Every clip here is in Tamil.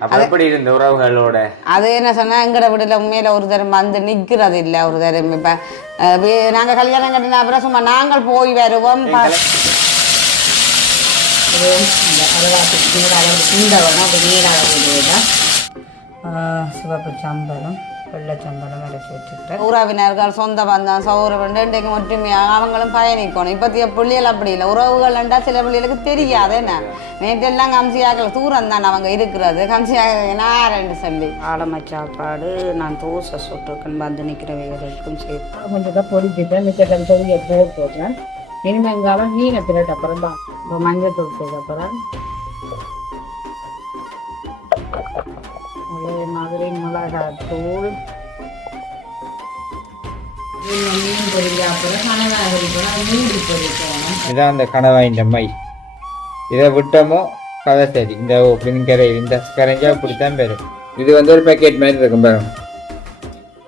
எப்படி இருந்த உறவுகளோட அது என்ன சொன்னா எங்கட வீட்டுல உண்மையில ஒரு தரம் வந்து நிக்கிறது இல்ல ஒரு தரம் இப்ப நாங்க கல்யாணம் கட்டின அப்புறம் சும்மா நாங்கள் போய் வருவோம் சிவப்பு சம்பளம் வெள்ளை சம்பளம் அரைச்சி வச்சுக்கிறேன் உறவினர்கள் சொந்த பந்தம் சௌரவன் ரெண்டைக்கும் ஒற்றுமையாக அவங்களும் பயணிக்கணும் இப்போத்திய பிள்ளைகள் அப்படி இல்லை உறவுகள்ண்டா சில பிள்ளைகளுக்கு தெரியாது என்ன நேற்றெல்லாம் கம்சியாக தூரம் தான் அவங்க இருக்கிறது கம்சியாக யாருன்னு சொல்லி ஆழமை சாப்பாடு நான் தோசை சுட்டுருக்கேன் வந்து நிற்கிறவைகளுக்கும் சேர்த்து கொஞ்சம் பொரிச்சுட்டு மிச்சம் பொரிய போட்டுறேன் இனிமேங்காலம் மீனை அப்புறம் தான் இப்போ மஞ்சள் தூள் அப்புறம் பொரிக்கணும் மூடி பொரிக்கணும். இதான் அந்த கணவாயின் மை இதை விட்டோமோ? கதை சரி. இந்த பின்கரை இந்த கரைஞ்சா இப்படித்தான் பேரு இது வந்து ஒரு பேக்கெட் மாதிரி இருக்கும் பாருங்க.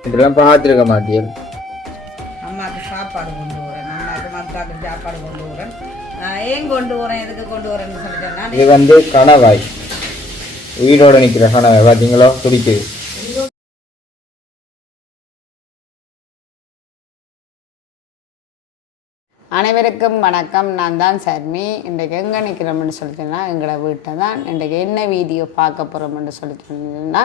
இதெல்லாம் பார்த்துருக்க மாட்டீங்க அம்மாவுக்கு சாப்பாடு கொண்டு வரேன். அம்மாவுக்கு மத்தாக்கு சாப்பாடு கொண்டு வரேன். ஏன் கொண்டு வரேன்? எதுக்கு கொண்டு வரேன்னு சொல்லிட்டேன்னா இது வந்து கணவாய் உயிரோட நிக்கிற கணவாய் பாத்தீங்களோ? துடிக்குது. அனைவருக்கும் வணக்கம். நான் தான் சர்மி. இன்றைக்கு எங்கே நிற்கிறோம்னு சொல்லிட்டேன்னா எங்களோட வீட்டை தான். இன்றைக்கு என்ன வீடியோ பார்க்க போகிறோம்னு சொல்லிட்டேன்னா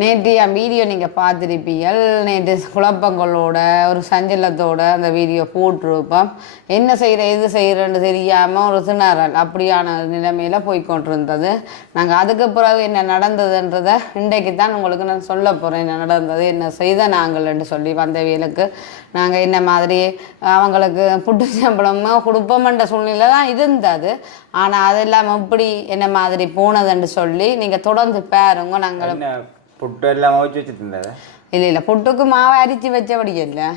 நேற்று என் வீடியோ நீங்கள் பார்த்துருப்பீங்கள் நேற்று குழப்பங்களோட ஒரு சஞ்சலத்தோட அந்த வீடியோ போட்டிருப்போம். என்ன செய்கிற எது செய்கிறேன்னு தெரியாமல் ஒரு திணறல் அப்படியான நிலைமையில் போய்கொண்டிருந்தது நாங்கள் அதுக்கு பிறகு என்ன நடந்ததுன்றதை இன்றைக்கு தான் உங்களுக்கு நான் சொல்ல போகிறேன் என்ன நடந்தது என்ன செய்த நாங்கள்ன்னு சொல்லி வந்தவியலுக்கு நாங்கள் என்ன மாதிரி அவங்களுக்கு புட்டு சம்பளமும் கொடுப்போம்ன்ற சூழ்நிலை தான் இருந்தது. ஆனால் அதெல்லாம் எப்படி என்ன மாதிரி போனதுன்னு சொல்லி நீங்கள் தொடர்ந்து பாருங்க. நாங்கள் என்ன புட்டு எல்லாம் வச்சு வச்சுட்டு இருந்தது இல்லை இல்லை புட்டுக்கு மாவு அரிச்சு வச்சபடி இல்லை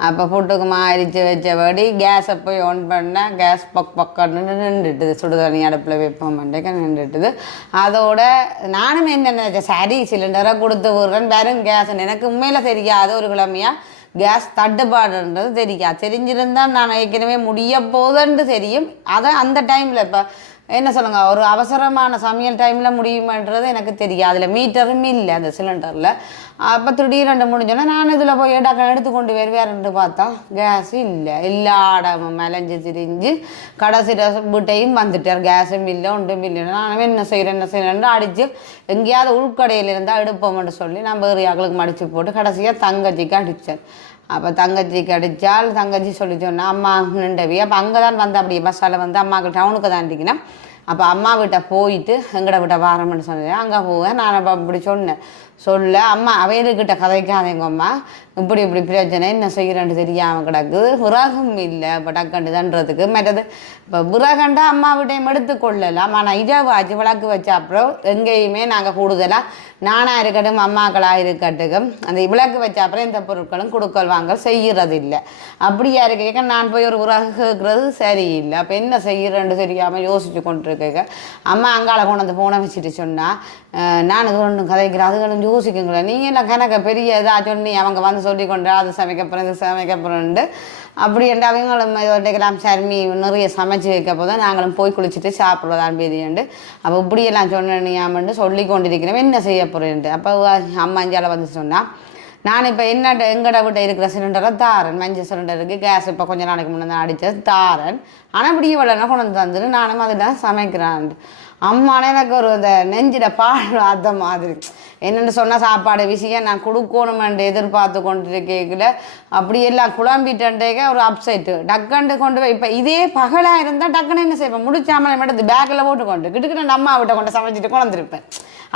அப்போ புட்டுக்கு மாவு அரிச்சு வச்சபடி கேஸை போய் ஆன் பண்ணால் கேஸ் பக் பக்கன்னு நின்றுட்டுது சுடுதண்ணி அடுப்பில் வைப்போம் மண்டைக்கு நின்றுட்டுது அதோட நானும் என்ன நினைச்சேன் சரி சிலிண்டரை கொடுத்து விடுறேன் வெறும் கேஸ் எனக்கு உண்மையில் தெரியாது ஒரு கிழமையாக கேஸ் தட்டுப்பாடுன்றது தெரியாது தெரிஞ்சிருந்தால் நான் ஏற்கனவே முடிய போதுன்னு தெரியும் அதை அந்த டைமில் இப்போ என்ன சொல்லுங்க ஒரு அவசரமான சமையல் டைமில் முடியுமான்றது எனக்கு தெரியும் அதில் மீட்டரும் இல்லை அந்த சிலிண்டரில் அப்போ திடீரெண்டு முடிஞ்சோன்னா நான் இதில் போய் டக்கு எடுத்து கொண்டு வருவேன்ட்டு பார்த்தா கேஸ் இல்லை. எல்லா இடமும் மலைஞ்சு திரிஞ்சு கடைசியில் வீட்டையும் வந்துட்டார். கேஸும் இல்லை ஒன்றும் இல்லை. நான் என்ன செய்கிறேன் என்ன செய்கிறேன்னு அடித்து எங்கேயாவது உள்கடையில் இருந்தால் எடுப்போம்னு சொல்லி நான் வேறு யாக்களுக்கு மடித்து போட்டு கடைசியாக தங்கச்சிக்கு அடித்தேன் அப்போ தங்கச்சி கிடைச்சால் தங்கச்சி சொல்லி சொன்னால் அம்மா நின்றவி. அப்போ அங்கே தான் வந்து அப்படியே பஸ்ஸால் வந்து அம்மாவுக்கு டவுனுக்கு தான் இருந்தீங்கன்னா அப்போ அம்மா வீட்டை போயிட்டு எங்கட வீட்டை வாரம்னு சொன்னேன். அங்கே போவேன் நான் அப்போ அப்படி சொன்னேன். சொல்ல அம்மா அவையலுக்கிட்ட கதைக்காதேங்க அம்மா இப்படி இப்படி பிரச்சனை என்ன செய்கிறேன்னு தெரியாமல் கிடக்குது விறகும் இல்லை இப்போ டக்கண்டு தண்டுறதுக்கு மற்றது இப்போ விறகண்டா அம்மா வீட்டையும் எடுத்துக்கொள்ளலாம் ஆனால் இரவாச்சு விளக்கு வச்ச அப்புறம் எங்கேயுமே நாங்கள் கூடுதலாக நானாக இருக்கட்டும் அம்மாக்களாக இருக்கட்டும் அந்த விளக்கு வச்ச அப்புறம் இந்த பொருட்களும் கொடுக்கல் வாங்கல் செய்கிறது இல்லை அப்படியா இருக்க நான் போய் ஒரு விறகு கேட்குறது சரியில்லை. அப்போ என்ன செய்கிறேன்னு தெரியாமல் யோசிச்சு கொண்டிருக்க அம்மா அங்கால கொண்டு வந்து போன வச்சுட்டு சொன்னால் நான் இது ஒன்றும் கதைக்கிறேன். அதுகளும் யோசிக்குங்களேன். நீ எல்லாம் கணக்க பெரிய இதாக சொல்லி அவங்க வந்து சொல்லி கொண்டு அது சமைக்க போகிறேன் இது சமைக்க போகிறேன்ட்டு அப்படி என்று அவங்களும் இதோட்டைக்கெல்லாம் சர்மி நிறைய சமைச்சு வைக்க போதும் நாங்களும் போய் குளிச்சுட்டு சாப்பிடுவதான் பேதியண்டு. அப்போ இப்படியெல்லாம் சொன்னியாமண்டு சொல்லி கொண்டிருக்கிறேன் என்ன செய்ய போகிறேன்ட்டு அப்போ அம்மா அஞ்சால வந்து சொன்னால் நான் இப்போ என்ன எங்கட விட்ட இருக்கிற சிலிண்டரை தாரன். மஞ்சள் சிலிண்டருக்கு கேஸ் இப்போ கொஞ்சம் நாளைக்கு முன்னே தான் அடித்தது தாரன். ஆனால் இப்படி இவ்வளோ கொண்டு வந்து தந்துட்டு நானும் அதில் சமைக்கிறான் அம்மானே எனக்கு ஒரு இந்த நெஞ்சிட பாடு அந்த மாதிரி. என்னென்னு சொன்னால் சாப்பாடு விஷயம் நான் கொடுக்கணுமென்று எதிர்பார்த்து கொண்டு கேட்கல அப்படியெல்லாம் குழம்பிட்டேக்க ஒரு அப்செட்டு டக்கண்டு கொண்டு போய் இப்போ இதே பகலாக இருந்தால் டக்குன்னு என்ன செய்வேன்? முடிச்சாமல் மட்டும் பேக்கில் போட்டு கொண்டு கிட்டுக்கிட்ட நம்ம அம்மா விட்ட கொண்டு சமைச்சிட்டு கொண்டிருப்பேன்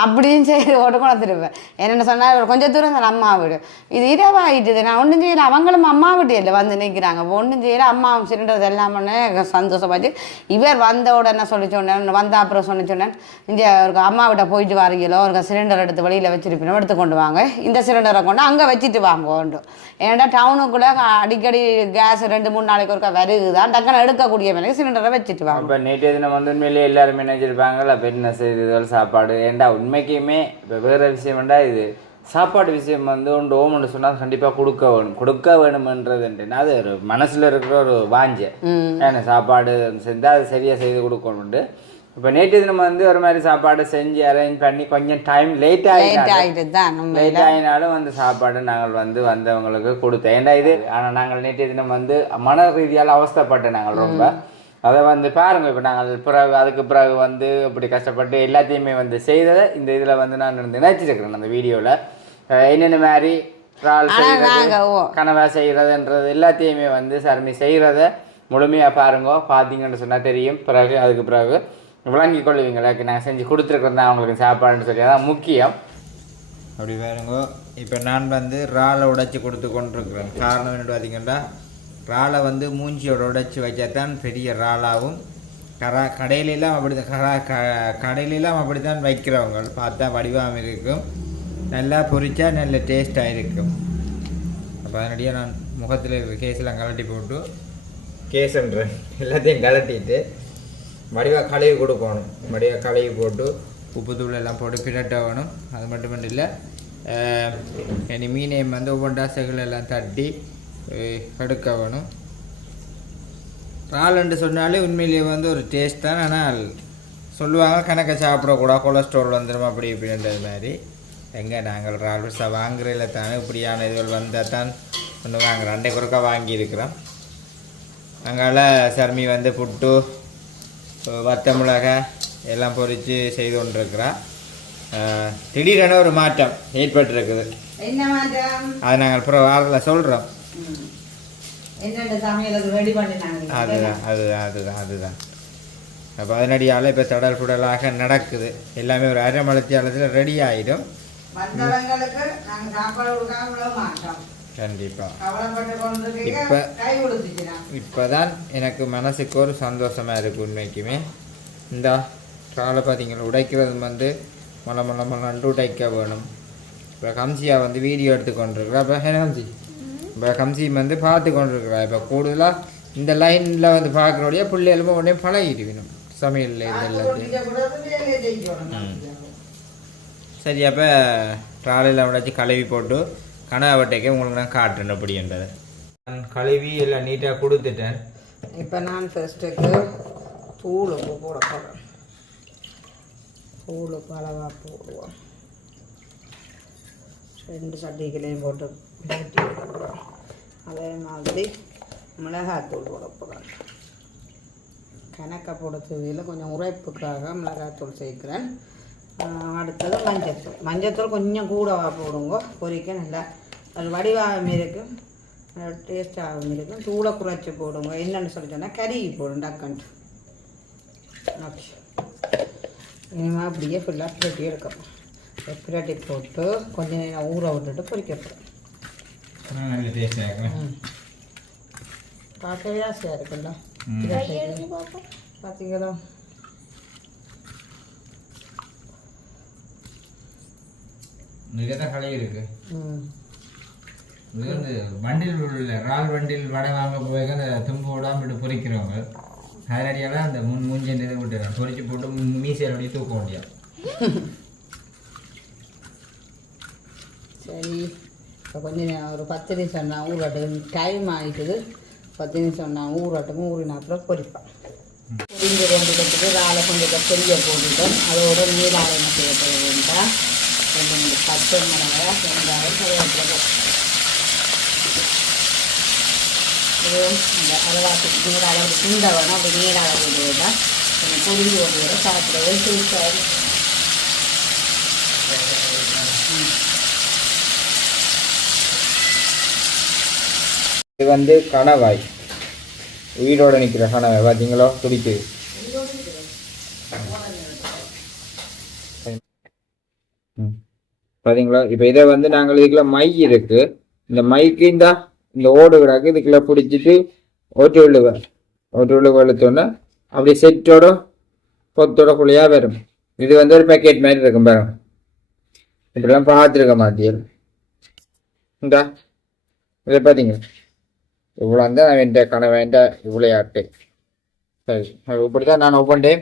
அப்படியும் சரி ஓட்டு கொண்டிருப்பேன் என்னென்ன சொன்னால் கொஞ்சம் தூரம் தான் அம்மா வீடு. இது இரவாயிட்டுது நான் ஒன்றும் செய்யல. அவங்களும் அம்மா வீட்டு இல்லை வந்து நிற்கிறாங்க ஒன்றும் செய்யல. அம்மா சிலிண்டர் எல்லாமே சந்தோஷமாச்சு இவர் வந்த உடனே சொல்லி சொன்னேன். வந்த அப்புறம் சொல்லி சொன்னேன். இங்கே ஒரு அம்மா வீட்டை போயிட்டு வரீங்களோ ஒரு சிலிண்டர் எடுத்து வெளியில் வச்சிருப்பீங்க எடுத்து கொண்டு வாங்க. இந்த சிலிண்டரை கொண்டு அங்கே வச்சுட்டு வாங்க ஒன்று. ஏன்னா டவுனுக்குள்ளே அடிக்கடி கேஸ் ரெண்டு மூணு நாளைக்கு ஒருக்கா வருகுதான் டக்குன்னு எடுக்கக்கூடிய வேலைக்கு சிலிண்டரை வச்சுட்டு வாங்க. இப்போ நேற்று தினம் வந்து உண்மையிலேயே எல்லாருமே நினைச்சிருப்பாங்கல்ல அப்போ என்ன செய்யுது சாப்பாடு. ஏண்டா உண்மைக்குமே இப்போ வேறு விஷயம்டா இது சாப்பாடு விஷயம் வந்து ஒன்று ஓமன்னு சொன்னால் கண்டிப்பாக கொடுக்க வேணும். கொடுக்க வேணுமன்றதுன்ட்டு அது ஒரு மனசில் இருக்கிற ஒரு வாஞ்சை. ஏன்னா சாப்பாடு செஞ்சால் அது சரியாக செய்து கொடுக்கணுன்ட்டு இப்போ நேற்று தினம் வந்து ஒரு மாதிரி சாப்பாடு செஞ்சு அரேஞ்ச் பண்ணி கொஞ்சம் டைம் லேட் ஆகிட்டு லேட் ஆகினாலும் வந்து சாப்பாடு நாங்கள் வந்து வந்தவங்களுக்கு கொடுத்தோம் ஏன்டா இது? ஆனால் நாங்கள் நேற்றைய தினம் வந்து மன ரீதியால் அவஸ்தைப்பட்டோம் நாங்கள் ரொம்ப. அதை வந்து பாருங்க. இப்போ நாங்கள் பிறகு அதுக்கு பிறகு வந்து இப்படி கஷ்டப்பட்டு எல்லாத்தையுமே வந்து செய்ததை இந்த இதில் வந்து நான் நினைச்சிருக்கிறேன் அந்த வீடியோவில் என்னென்ன மாதிரி இறால் ஆனா செய்கிறது கனவா செய்கிறதுன்றது எல்லாத்தையுமே வந்து சர்மி செய்கிறத முழுமையாக பாருங்க. பார்த்தீங்கன்னு சொன்னால் தெரியும். பிறகு அதுக்கு பிறகு விளங்கி கொள்ளுவீங்களா நாங்கள் செஞ்சு கொடுத்துருக்குறது தான் அவங்களுக்கு சாப்பாடுன்னு சொல்லி. அதான் முக்கியம். அப்படி பாருங்க. இப்போ நான் வந்து இறாலை உடைச்சி கொடுத்து கொண்டிருக்கிறேன். காரணம் என்னென்னு பார்த்தீங்கன்னா இறாலை வந்து மூஞ்சியோட உடைச்சி வச்சா தான் பெரிய இறாலாகவும் கரா கடையிலெல்லாம் அப்படி கரா க கடையிலெல்லாம் அப்படி தான் வைக்கிறவங்க. பார்த்தா வடிவாக இருக்கும். நல்லா பொரித்தா நல்ல டேஸ்ட்டாக இருக்கும். அப்போ அதனடியாக நான் முகத்தில் இருக்கிற கேஸெல்லாம் கலட்டி போட்டு கேஸுன்றேன் எல்லாத்தையும் கலட்டிட்டு வடிவாக கழுவி கொடுக்கணும். வடிவாக கழுவி போட்டு உப்பு தூள் எல்லாம் போட்டு பிரட்டவணும் அது மட்டும் இல்லை இனி மீனையும் வந்து ஒவ்வொன்றா செகுலெல்லாம் தட்டி அஹ், எடுக்க வேணும். இறால்னு சொன்னாலே உண்மையிலேயே வந்து ஒரு டேஸ்ட் தான். ஆனால் சொல்லுவாங்க கணக்க சாப்பிடக்கூடாது கொலஸ்ட்ரால் வந்துடும் அப்படி இப்படின்றது மாதிரி. எங்கே நாங்கள் இறால் வாங்குறதில்ல தானே இப்படியான இதுகள் வந்தால் தான் ஒன்று வாங்குறோம். அண்டை குறுக்கா வாங்கியிருக்கிறோம். அங்கால சர்மி வந்து புட்டு வத்த மிளகாய் எல்லாம் பொரித்து செய்து கொண்டிருக்கிறா. அஹ், திடீரென ஒரு மாற்றம் ஏற்பட்டிருக்குது. என்ன மாற்றம்? அது நாங்கள் அப்புறம் வாரத்தில் சொல்கிறோம் என்னென்ன ரெடி பண்ணினாங்க அதுதான் அதுதான் அதுதான் அதுதான். அப்போ அதனடியால் இப்போ தடல் புடலாக நடக்குது. எல்லாமே ஒரு அரை மலத்தியாலத்தில் ரெடி ஆகிடும் வந்தவங்களுக்கு நாங்க சாப்பாடு கொடுக்காம விட மாட்டோம். கண்டிப்பாக இப்ப- இப்போ தான் எனக்கு மனசுக்கு ஒரு சந்தோஷமாக இருக்குது உண்மைக்குமே. இந்த காலை பார்த்தீங்களா உடைக்கிறது வந்து மொள மொள மொளண்டு உடைக்க வேணும். இப்போ கம்சியா வந்து வீடியோ எடுத்து கொண்டிருக்கிறா இப்போ ஹே கம்சி இப்போ கம்சி வந்து பார்த்து கொண்டிருக்கிறா. இப்போ கூடுதலாக இந்த லைனில் வந்து பார்க்குறோடைய பிள்ளைகளும் உடனே பழகிட்டு வேணும். சமையலில் இது எல்லாத்தையும். சரி அப்போ ட்ராலியில் உடைச்சி கழுவி போட்டு கனவட்டைக்கு உங்களுக்கு நான் காட்டுறேன் அப்படின்றத. நான் கழுவி எல்லாம் நீட்டாக கொடுத்துட்டேன். இப்போ நான் ஃபர்ஸ்ட்டுக்கு தூள் உப்பு போட போகிறேன் தூள் உப்பு அளவாக போடுவோம். ரெண்டு சட்டிகளையும் போட்டு பிரட்டி விடுறோம் அதே மாதிரி மிளகாத்தூள் போட போகிறோம் கணக்க போட தேவையில் கொஞ்சம் உரைப்புக்காக மிளகாத்தூள் சேர்க்குறேன். அடுத்தது மஞ்சத்தூள். மஞ்சத்தூள் கொஞ்சம் கூடவா போடுங்க. பொரிக்க நல்லா அது வடிவாகவும் இருக்கும். டேஸ்டாகவும் இருக்கும். தூளை குறைச்சி போடுங்க. என்னென்னு சொல்லிட்டோன்னா கறி போடும் டக்கன்ட்டு ஓகே இனிமேல் அப்படியே ஃபுல்லாக பிரட்டி எடுக்கணும். பிரட்டி போட்டு கொஞ்சம் நேரம் ஊற விட்டுட்டு பொரிக்க போகிறோம் நல்ல டேஸ்டாக இருக்கும் பார்க்கவே ஆசையாக இருக்குல்ல பார்த்தீங்களா இங்கே தான் கழுவி இருக்கு இது வந்து வண்டில் உள்ள ரால் வண்டில் வடை வாங்க போய் அந்த தும்பு விடாம விட்டு பொறிக்கிறவங்க அதனடியால் அந்த முன் மூஞ்சி இது விட்டுறாங்க பொறிச்சு போட்டு மீசையில் அப்படியே தூக்க முடியாது சரி இப்போ கொஞ்சம் ஒரு பத்து நிமிஷம் நான் ஊறட்டும். டைம் ஆகிட்டுது பத்து நிமிஷம் நான் ஊறட்டும். ஊறின அப்புறம் பொரிப்பேன் பொரிஞ்சு கொண்டு கட்டுட்டு ராலை கொஞ்சம் பெரிய போட்டுட்டோம். அதோட நீராக என்ன செய்யப்பட வேண்டாம் ரெண்டு மூணு பச்சை மிளகாய் வெங்காயம் கருவேப்பிலை. இதுவும் இந்த அளவாக்கு நீர் அளவு துண்டை வேணும் அப்படி நீர் அளவு வேண்டாம் கொஞ்சம் பொரிஞ்சு கொண்டு வர சாப்பிடவே இது வந்து கணவாய். உயிரோடு நிற்கிற கணவாய். பார்த்தீங்களோ துடிக்குது ம். இப்போ இதை வந்து நாங்கள் இதுக்குள்ள மை இருக்கு. இந்த மைக்கு இந்த இந்த ஓடு கிடக்கு. இதுக்குள்ள பிடிச்சிட்டு ஓட்டு விழுவேன் ஓட்டு விழுவ இழுத்தோன்னே அப்படி செட்டோட பொத்தோட குழியாக வரும். இது வந்து ஒரு பேக்கெட் மாதிரி இருக்கும் பாருங்க. இப்படிலாம் பார்த்துருக்க மாட்டீங்க இந்தா இதை பார்த்தீங்க இவ்வளோ தான் நான் வேண்ட கன வேண்ட விளையாட்டு சரி இப்படி தான் நான் ஒவ்வொன்றே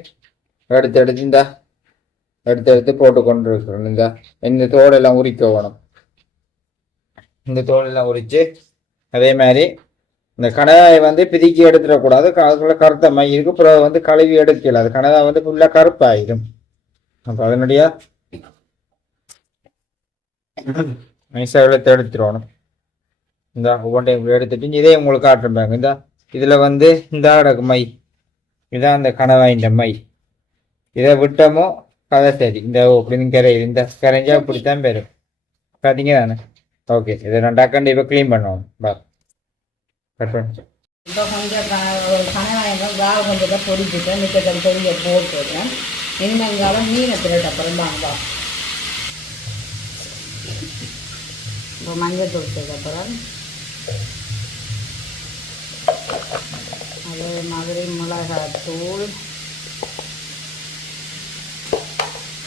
எடுத்து எடுத்து இந்த எடுத்து எடுத்து போட்டு கொண்டு இருக்கிறேன் இந்த இந்த தோலெல்லாம் உரிக்க வேணும் இந்த தோலெல்லாம் உரித்து அதே மாதிரி இந்த கனகாயை வந்து பிதுக்கி எடுத்துடக்கூடாது அதுக்குள்ள கருத்த மை இருக்கு அப்புறம் வந்து கழுவி எடுக்கல அது கனதா வந்து ஃபுல்லாக கருப்பாயிடும். அப்போ அதனுடைய நைஸாக எடுத்து எடுத்துடணும் இந்த ஒவ்வொன்றையும் எடுத்துட்டு இதே உங்களுக்கு காட்டுறாங்க இந்த இதில் வந்து இந்த கிடக்கு மை. இதான் அந்த கனவாயின் மை. இதை விட்டோமோ கதை சரி. இந்த அப்படின்னு கரை இந்த கரைஞ்சா இப்படித்தான் பெறும் பார்த்தீங்க தானே ஓகே இதை நான் டக்கண்டு இப்போ க்ளீன் பண்ணுவோம். பா. கட் பண்ணு இப்போ கொஞ்சம் கனவாயங்கள் வேக கொஞ்சத்தை பொடிச்சிட்டு மிச்சத்தை பொடியை போட்டுருக்கேன். இனிமேங்காலம் மீனை திருட்டு அப்புறம் வாங்க இப்போ மஞ்சள் தூள் அப்புறம் அதே மாதிரி மிளகாத்தூள்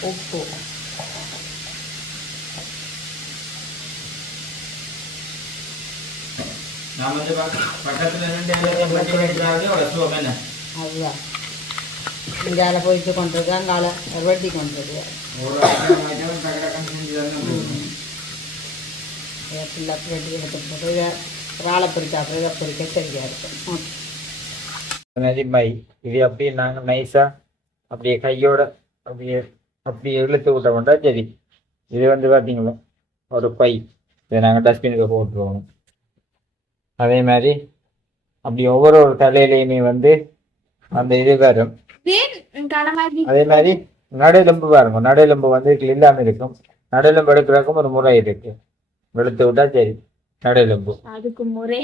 உப்பு. நான் வந்து பக்கத்தில் நின்று அதுதான். இங்கால போயிட்டு கொண்டிருக்கேன் அங்கால வெட்டி கொண்டிருக்கேன். ஃபுல்லாக வெட்டி எடுத்துட்டு போட்டு இதை இறாலை இதை பொரிக்க சரியாக இருக்கும் ம். மை இது அப்படியே நாங்கள் நைஸாக அப்படியே கையோட அப்படியே அப்படியே இழுத்து விட்ட கொண்டா சரி. இது வந்து பார்த்தீங்களா ஒரு பை. இதை நாங்கள் டஸ்ட்பினுக்கு போட்டுருவோம். அதே மாதிரி அப்படி ஒவ்வொரு ஒரு தலையிலையுமே வந்து அந்த இது வரும். அதே மாதிரி நடுஎலும்பு பாருங்க நடுஎலும்பு வந்து இதுல இல்லாம இருக்கும். நடுஎலும்பு எடுக்கிறதுக்கும் ஒரு முறை இருக்கு. வெளுத்து விட்டா சரி. நடுஎலும்பு அதுக்கு முறை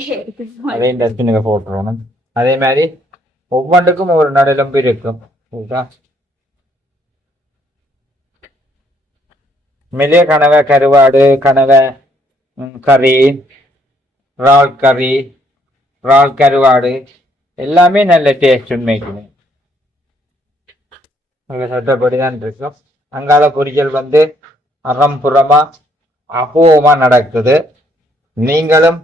அதையும் டஸ்ட்பினுக்கு போட்டுருவோம். அதே மாதிரி ஒவ்வொன்றுக்கும் ஒரு நடுஎலும்பு இருக்கும். சரிங்களா மெல்லிய கனவை கருவாடு கனவை கறி இறால் கறி இறால் கருவாடு எல்லாமே நல்ல டேஸ்ட் உண்மைக்குமே அங்கே சட்டப்படி தான் இருக்கும். அங்கால பொரியல் வந்து அறம்புறமா அபூர்வமா நடக்குது. நீங்களும்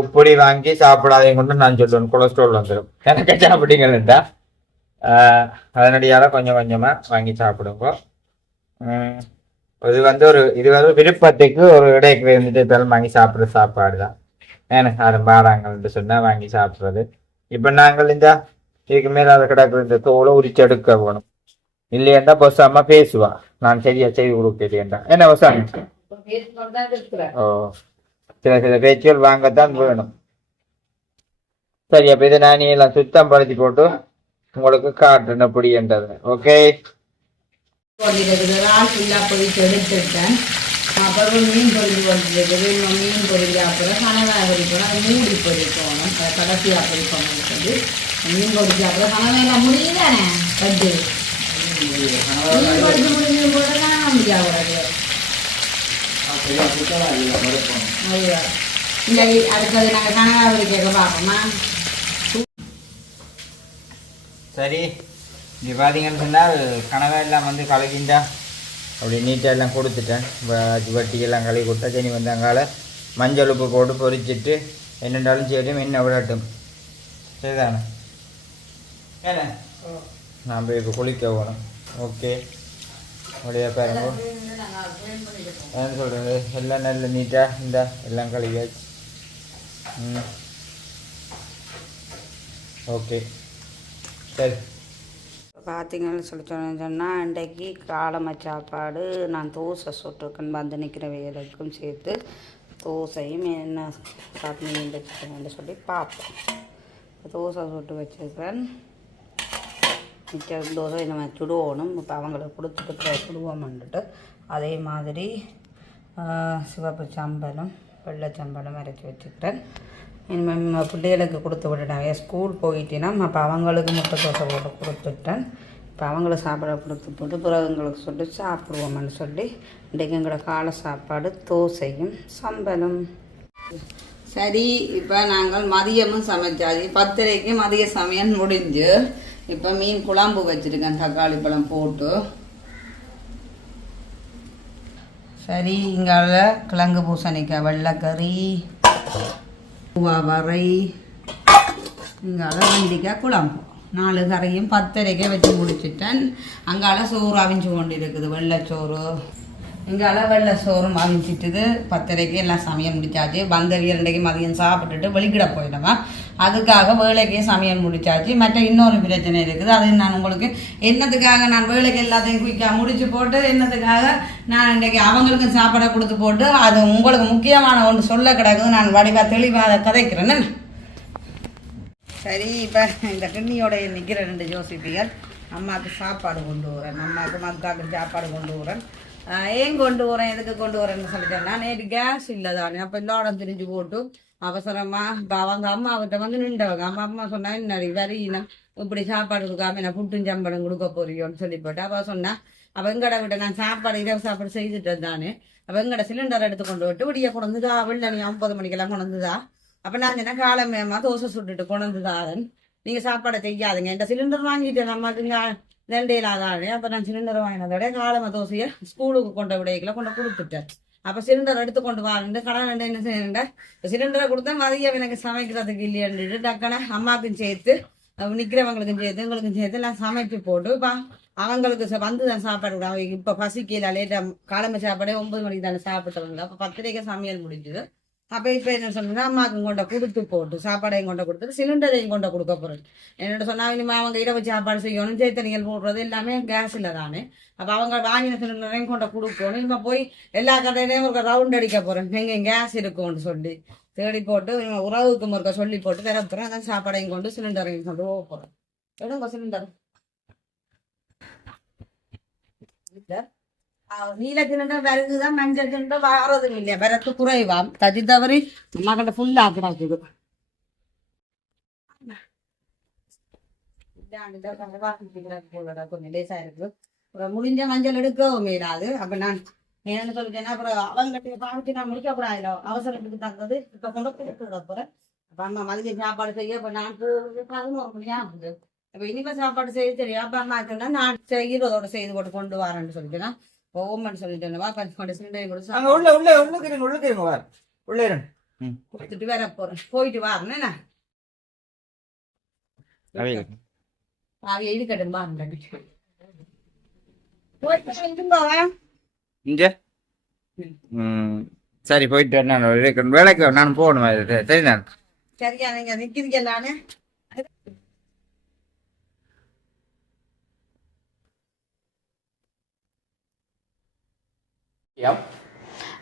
உப்புடி வாங்கி சாப்பிடாதீங்கன்னு நான் சொல்லுவேன். கொலஸ்ட்ரால் வந்துடும் எனக்கு சாப்பிட்டீங்கள்டா அதனடியால கொஞ்சம் கொஞ்சமா வாங்கி சாப்பிடுங்க. உம், இது வந்து ஒரு இது வந்து விருப்பத்துக்கு ஒரு இடைக்கு இருந்துட்டு இப்பெல்லாம் வாங்கி சாப்பிட்ற சாப்பாடு தான். எனக்கு அது பாடாங்கள்ட்டு சொன்னா வாங்கி சாப்பிட்றது. இப்போ நாங்கள் இந்த இதுக்கு மேல அதை கிடக்குற இந்த தோலை உரிச்சு எடுக்க வேணும். இல்லையண்டா பஸ் அம்மா பேசுவா. நான் சரியா செய்து கொடுக்கலையேண்டா என்ன பொசாமி ஓ சில சில பேச்சுகள் வாங்கத்தான் வேணும் சரி அப்ப இதை நான் எல்லாம் சுத்தம் படுத்தி போட்டு உங்களுக்கு காட்டுறேன் ஓகே ஃபுல்லாக பொரிச்சு எடுத்துட்டேன் அப்புறம் மீன் பொரிஞ்சு கொண்டிருக்குது இன்னும் மீன் பொரிஞ்ச அப்புறம் கனவாய் பொரிக்கணும் அது மூடி அது கடைசியாக பொரிக்கணும் சொல்லி மீன் பொரிச்ச அப்புறம் கனவாயெல்லாம் முடியுதானே கட்டு மீன் பொரிச்சு முடிஞ்சு கனவா முடியாது இந்த அடுத்தது நாங்கள் கனவா பொரிக்க பார்ப்போமா சரி இங்கே பார்த்தீங்கன்னு சொன்னால் கனவா எல்லாம் வந்து கலக்கிண்டா. அப்படி நீட்டாக எல்லாம் கொடுத்துட்டேன். வ- வட்டி எல்லாம் கழுவி கொடுத்தா சரி வந்து அங்கால மஞ்சள் உப்பு போட்டு பொரிச்சிட்டு என்னென்றாலும் சரி என்ன விடட்டும். சரிதானே? ஏண்ணே நான் போய் இப்போ குளிக்க போகணும். ஓகே. அப்படியே பாருங்க. என்ன சொல்கிறது எல்லாம் நல்ல நீட்டாக இந்த எல்லாம் கழுவியாச்சு ம். ஓகே. சரி. பார்த்தீங்கன்னு சொல்லி சொன்னால் இன்றைக்கு காலமை சாப்பாடு நான் தோசை சுட்டுருக்கேன் வந்து நிற்கிற வேலைக்கும் சேர்த்து தோசையும் என்ன சாப்பிட்டு சொல்லி பார்ப்போம் தோசை சுட்டு வச்சுருக்கிறேன். மிச்சம் தோசை நம்ம சுடுவோணும். இப்போ அவங்களுக்கு கொடுத்துட்டு அப்புறம் சுடுவோம்ன்ட்டு அதே மாதிரி சிவப்பு சம்பலம் வெள்ளை சம்பளம் அரைச்சி வச்சுக்கிறேன். இனிமேல் பிள்ளைகளுக்கு கொடுத்து விட்டுட்டேன் ஸ்கூல் போயிட்டேன்னா அப்போ அவங்களுக்கு முட்டை தோசை போட்டு கொடுத்துட்டேன். இப்போ அவங்களுக்கு சாப்பிட கொடுத்து போட்டு பிறகு எங்களுக்கு சொல்லி சாப்பிடுவோம்னு சொல்லி இன்றைக்கு எங்களோட காலை சாப்பாடு தோசையும் சம்பலம் சரி இப்போ நாங்கள் மதியமும் சமைச்சாச்சு. பத்தரைக்கு மதிய சமையல் முடிஞ்சு இப்போ மீன் குழம்பு வச்சுருக்கேன் தக்காளி பழம் போட்டு. சரி இங்கால கிழங்கு பூசணிக்காய் வெள்ளைக்கறி வரை இங்கால வெண்டிக்காய் குழம்பு. நாலு கறியும் பத்தரைக்கே வச்சு முடிச்சிட்டேன். அங்கால சோறு அவிஞ்சு கொண்டு இருக்குது வெள்ளைச்சோறு இங்கால வெள்ளை சோறும் அவிஞ்சிட்டுது. பத்தரைக்கு எல்லாம் சமையல் முடிச்சாச்சு. வந்தவிய ரெண்டைக்கு மதியம் சாப்பிட்டுட்டு வெளிக்கிட போயிடவா. அதுக்காக வேலைக்கே சமையல் முடிச்சாச்சு. மற்ற இன்னொரு பிரச்சனை இருக்குது. அது நான் உங்களுக்கு என்னத்துக்காக நான் வேலைக்கு எல்லாத்தையும் குயிக்காக முடிச்சு போட்டு என்னத்துக்காக நான் இன்றைக்கு அவங்களுக்கும் சாப்பாடை கொடுத்து போட்டு அது உங்களுக்கு முக்கியமான ஒன்று சொல்ல கிடக்குது. நான் வடிவாக தெளிவாக அதை கதைக்கிறேன்னு சரி இப்போ இந்த கிண்ணியோட நிற்கிற ரெண்டு ஜோசிப்பிகள் அம்மாவுக்கு சாப்பாடு கொண்டு வரேன். அம்மாவுக்கு மக்காவுக்கு சாப்பாடு கொண்டு வரேன். ஏன் கொண்டு வரேன்? எதுக்கு கொண்டு வரேன்னு சொல்லிட்டேன்னா நேற்று கேஸ் இல்லை தானே. அப்போ எல்லாரும் திரிஞ்சு போட்டு அவசரமா இப்போ அவங்க அம்மாவிட்ட வந்து நின்றவங்க அம்மா அம்மா சொன்னா என்ன வரியினம் இப்படி சாப்பாடு கொடுக்காம நான் புட்டும் சம்பளம் கொடுக்க போறியோன்னு சொல்லி போட்டு அவ சொன்னா அவ எங்கட விட்ட நான் சாப்பாடு இரவு சாப்பாடு செய்துட்டு இருந்தானு அவ எங்கட சிலிண்டர் எடுத்து கொண்டு விட்டு விடிய கொண்டு வந்துதா வெள்ள நீ மணிக்கெல்லாம் கொண்டுதா அப்போ அப்ப நான் என்ன காலமேமா தோசை சுட்டுட்டு கொண்டு வந்து நீங்க சாப்பாடை செய்யாதுங்க இந்த சிலிண்டர் வாங்கிட்டேன் நம்மளுக்கு ரெண்டே இல்லாதானே அப்ப நான் சிலிண்டர் வாங்கினதோட காலம தோசையை ஸ்கூலுக்கு கொண்ட விடையில கொண்டு கொடுத்துட்டேன் அப்ப சிலிண்டர் எடுத்து கொண்டு வாருண்டு கடன் ரெண்டு என்ன செய்யறேன் சிலிண்டரை கொடுத்தேன் மதியம் எனக்கு சமைக்கிறதுக்கு இல்லையாண்டு டக்குனு அம்மாவுக்கும் சேர்த்து நிற்கிறவங்களுக்கும் நிக்கிறவங்களுக்கும் சேர்த்து எங்களுக்கும் சேர்த்து எல்லாம் சமைச்சு போட்டு இப்ப அவங்களுக்கு ச- வந்து தான் சாப்பாடு கொடுக்கும். இப்போ இப்ப பசிக்கல லேட்டா காலம்பு சாப்பாடே ஒன்பது மணிக்கு தானே சாப்பிட்டவங்க அப்ப பத்திரிக்கை சமையல் முடிஞ்சுது. அப்போ இப்போ என்ன சொன்னா அம்மாவுக்கு கொண்ட கொடுத்து போட்டு சாப்பாடையும் கொண்ட கொடுத்துட்டு சிலிண்டரையும் கொண்ட கொடுக்க போகிறேன் என்னோட சொன்னா இனிமே அவங்க இரவு சாப்பாடு செய்யணும் சேத்தனிகள் போடுறது எல்லாமே கேஸில் தானே. அப்போ அவங்க வாங்கின சிலிண்டரையும் கொண்ட கொடுக்கணும். இனிமே போய் எல்லா கடையிலையும் ஒரு ரவுண்ட் அடிக்க போகிறேன் எங்கே கேஸ் இருக்கும்னு சொல்லி தேடி போட்டு இனிமே உறவுக்கு முறுக்க சொல்லி போட்டு தர போறேன். அதான் சாப்பாடையும் கொண்டு சிலிண்டரையும் கொண்டு போக போகிறேன் எடுங்க சிலிண்டர். நீல சிலிண்டர் வருதுதான் மஞ்சள் சிலிண்டர் வாரது இல்லையா வரத்து குறைவாம் தஜி தவறி அம்மா ஃபுல்லா கிடக்குது கொஞ்சம் லேசா இருக்கு. அப்புறம் முடிஞ்ச மஞ்சள் எடுக்கவும் இயலாது. அப்ப நான் என்ன சொல்லிட்டேன்னா அப்புறம் அவங்க பாவிச்சு நான் முடிக்க கூடாது அவசரத்துக்கு தந்தது. இப்ப கொண்டு கொடுத்து விட போறேன். அப்ப அம்மா மதிய சாப்பாடு செய்ய இப்ப நான் போகுது பதினோரு மணி ஆகுது. அப்ப இனிமே சாப்பாடு செய்ய தெரியும் அப்ப அம்மா சொன்னா நான் செய்யறதோட செய்து போட்டு கொண்டு வரேன்னு சொல்லிட்டேன்னா ஓமன்னு சொல்லிட்டேன் வா கொஞ்சம் கொண்டு சிலிண்டரை கொடுத்து அங்க உள்ள உள்ள உள்ளுக்கு இருங்க உள்ளுக்கு இருங்க வார். உள்ள இருங்க. ம். கொடுத்துட்டு வர போறேன். போயிட்டு வரேன் என்ன? அவைய. இருக்கட்டும் பாருங்க வா. இங்க? சரி போயிட்டு நான். வேலைக்கு நான் போகணும்? சரி நான். சரியா நீங்க நிக்கிறீங்க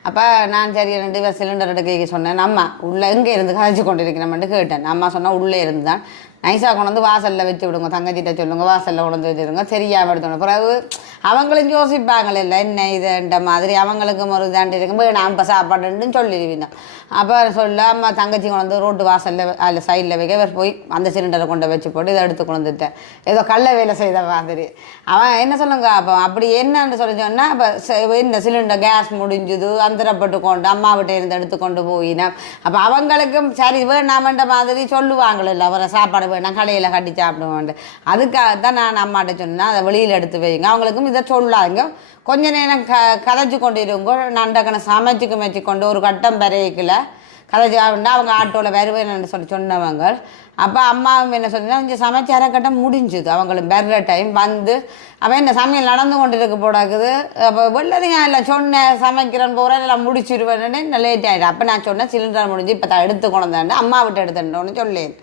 அப்போ நான் சரி ரெண்டு பேர் சிலிண்டர் எடுக்க சொன்னேன். அம்மா உள்ளே எங்கே இருந்து கதைச்சு கொண்டு இருக்கிறோம்னு கேட்டேன். அம்மா சொன்னால் உள்ளே இருந்து தான். நைஸாக கொண்டு வந்து வாசலில் வச்சு விடுங்க தங்கச்சிட்ட சொல்லுங்க வாசலில் கொண்டு வந்து வச்சுருங்க சரியாக எடுத்தோம் பிறகு அவங்களும் யோசிப்பாங்களே இல்லை என்ன இதுன்ற மாதிரி அவங்களுக்கும் ஒரு இதாண்டு இருக்கும்போது நான் இப்போ சாப்பாடுன்னு சொல்லிடுவீங்க. அப்போ சொல்ல அம்மா தங்கச்சி கொண்டு வந்து ரோட்டு வாசலில் அதில் சைடில் வைக்க. போய் அந்த சிலிண்டரை கொண்டு வச்சு போட்டு இதை எடுத்து கொண்டு வந்துட்டேன். ஏதோ கள்ள வேலை செய்த மாதிரி. அவன் என்ன சொல்லுங்க அப்போ அப்படி என்னன்னு சொல்லி சொன்னால் அப்போ இந்த சிலிண்டர் கேஸ் முடிஞ்சுது அந்தரப்பட்டு கொண்டு அம்மாவிட்ட இருந்து எடுத்து கொண்டு போயினா அப்போ அவங்களுக்கும் சரி வேணாமன்ற மாதிரி சொல்லுவாங்களே அவரை சாப்பாடு வேணாம் கடையில் கட்டி சாப்பிடுவோன்ட்டு. அதுக்காக தான் நான் அம்மாட்ட சொன்னேன். அதை வெளியில் எடுத்து வைங்க. அவங்களுக்கும் இதை சொல்லாதுங்க. கொஞ்ச நேரம் க கதைச்சு கொண்டு இருங்க நான் டக்குனு சமைச்சுக்கு மெச்சு கொண்டு ஒரு கட்டம் பெறையிக்கல கதைச்சு அவங்க ஆட்டோவில் வருவேன்னு சொல்லி சொன்னவங்க. அப்போ அம்மாவும் என்ன சொன்னா கொஞ்சம் சமைச்ச அரைக்கட்டம் முடிஞ்சுது. அவங்களுக்கு பெற டைம் வந்து அவன் என்ன சமையல் நடந்து கொண்டு இருக்க போடாக்குது அப்போ வெள்ளதுங்க இல்லை சொன்னேன் சமைக்கிறேன் போகிறேன் எல்லாம் முடிச்சிருவேன்னு. லேட் ஆகிடும் அப்போ நான் சொன்னேன் சிலிண்டர் முடிஞ்சு இப்போ தான் எடுத்து கொண்டு வந்தேன் அம்மா விட்டு எடுத்துட்டோன்னு சொல்லேன்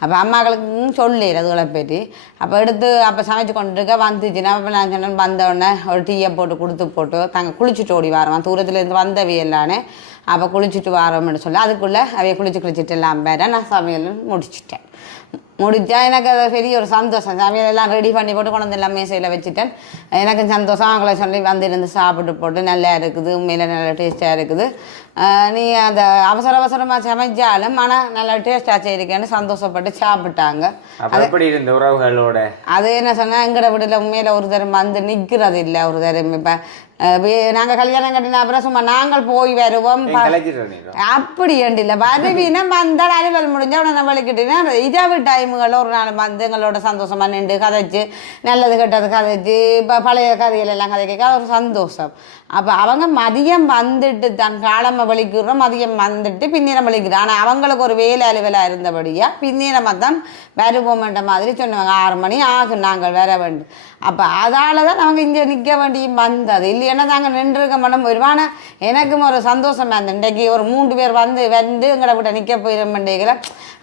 அப்போ அம்மாக்களுக்கும் சொல்லி அதுகளை பற்றி அப்போ எடுத்து அப்போ சமைச்சு கொண்டிருக்க வந்துச்சுன்னா அப்போ நான் சொன்னேன் வந்தோடனே ஒரு டீயை போட்டு கொடுத்து போட்டு தாங்க குளிச்சுட்டு ஓடி வரோம் தூரத்துலேருந்து வந்தவி எல்லானே அப்போ குளிச்சுட்டு வரோம்னு சொல்லி அதுக்குள்ளே அவைய குளிச்சு குளிச்சுட்டு எல்லாம் பேர நான் சமையல் முடிச்சிட்டேன் முடிச்சா எனக்கு அது பெரிய ஒரு சந்தோஷம். சமையல் எல்லாம் ரெடி பண்ணி போட்டு கொண்டு வந்து எல்லாம் மேசையில் வச்சுட்டேன். எனக்கு சந்தோஷம். அவங்கள சொல்லி வந்திருந்து சாப்பிட்டு போட்டு நல்லா இருக்குது. உண்மையில நல்லா டேஸ்ட்டாக இருக்குது. நீ அந்த அவசர அவசரமாக சமைச்சாலும் ஆனால் நல்லா டேஸ்ட்டாக செய்யிருக்கேன்னு சந்தோஷப்பட்டு சாப்பிட்டாங்க. அப்ப எப்படி இருந்த உறவுகளோட? அது என்ன சொன்னா எங்கட வீட்டில் உண்மையில ஒரு தரம் வந்து நிற்கிறது இல்லை ஒரு தரம் இப்போ நாங்கள் கல்யாணம் கட்டின அப்புறம் சும்மா நாங்கள் போய் வருவோம்? அப்படி இல்லை வருவீனா வந்தால் அலுவல் முடிஞ்ச உடனே வலிக்கிட்டுனா இரவு டைமுகளில் ஒரு நாள் வந்து எங்களோட சந்தோஷமா நின்று கதைச்சு நல்லது கெட்டது கதைச்சு இப்போ பழைய கதைகள் எல்லாம் கதை கேட்க ஒரு சந்தோஷம் அப்போ அவங்க மதியம் வந்துட்டு தான் காலமாக வலிக்கிறோம் மதியம் வந்துட்டு பின்னிரம் வலிக்கிறோம் ஆனால் அவங்களுக்கு ஒரு வேலை அலுவலாக இருந்தபடியாக பின்னிரமாக தான் வருவோம்ன்ற மாதிரி சொன்னாங்க ஆறு மணி ஆகும் நாங்கள் வர வேண்டும் அப்போ அதால் தான் நாங்கள் இங்கே நிற்க வேண்டியும் வந்தது. இல்லைன்னா நாங்கள் நின்றுருக்க மனம் போயிடுவோம் ஆனால் எனக்கும் ஒரு சந்தோஷமாக இருந்தது. இன்றைக்கு ஒரு மூன்று பேர் வந்து வந்து எங்களை விட்ட நிற்க போயிட மாட்டேங்கிற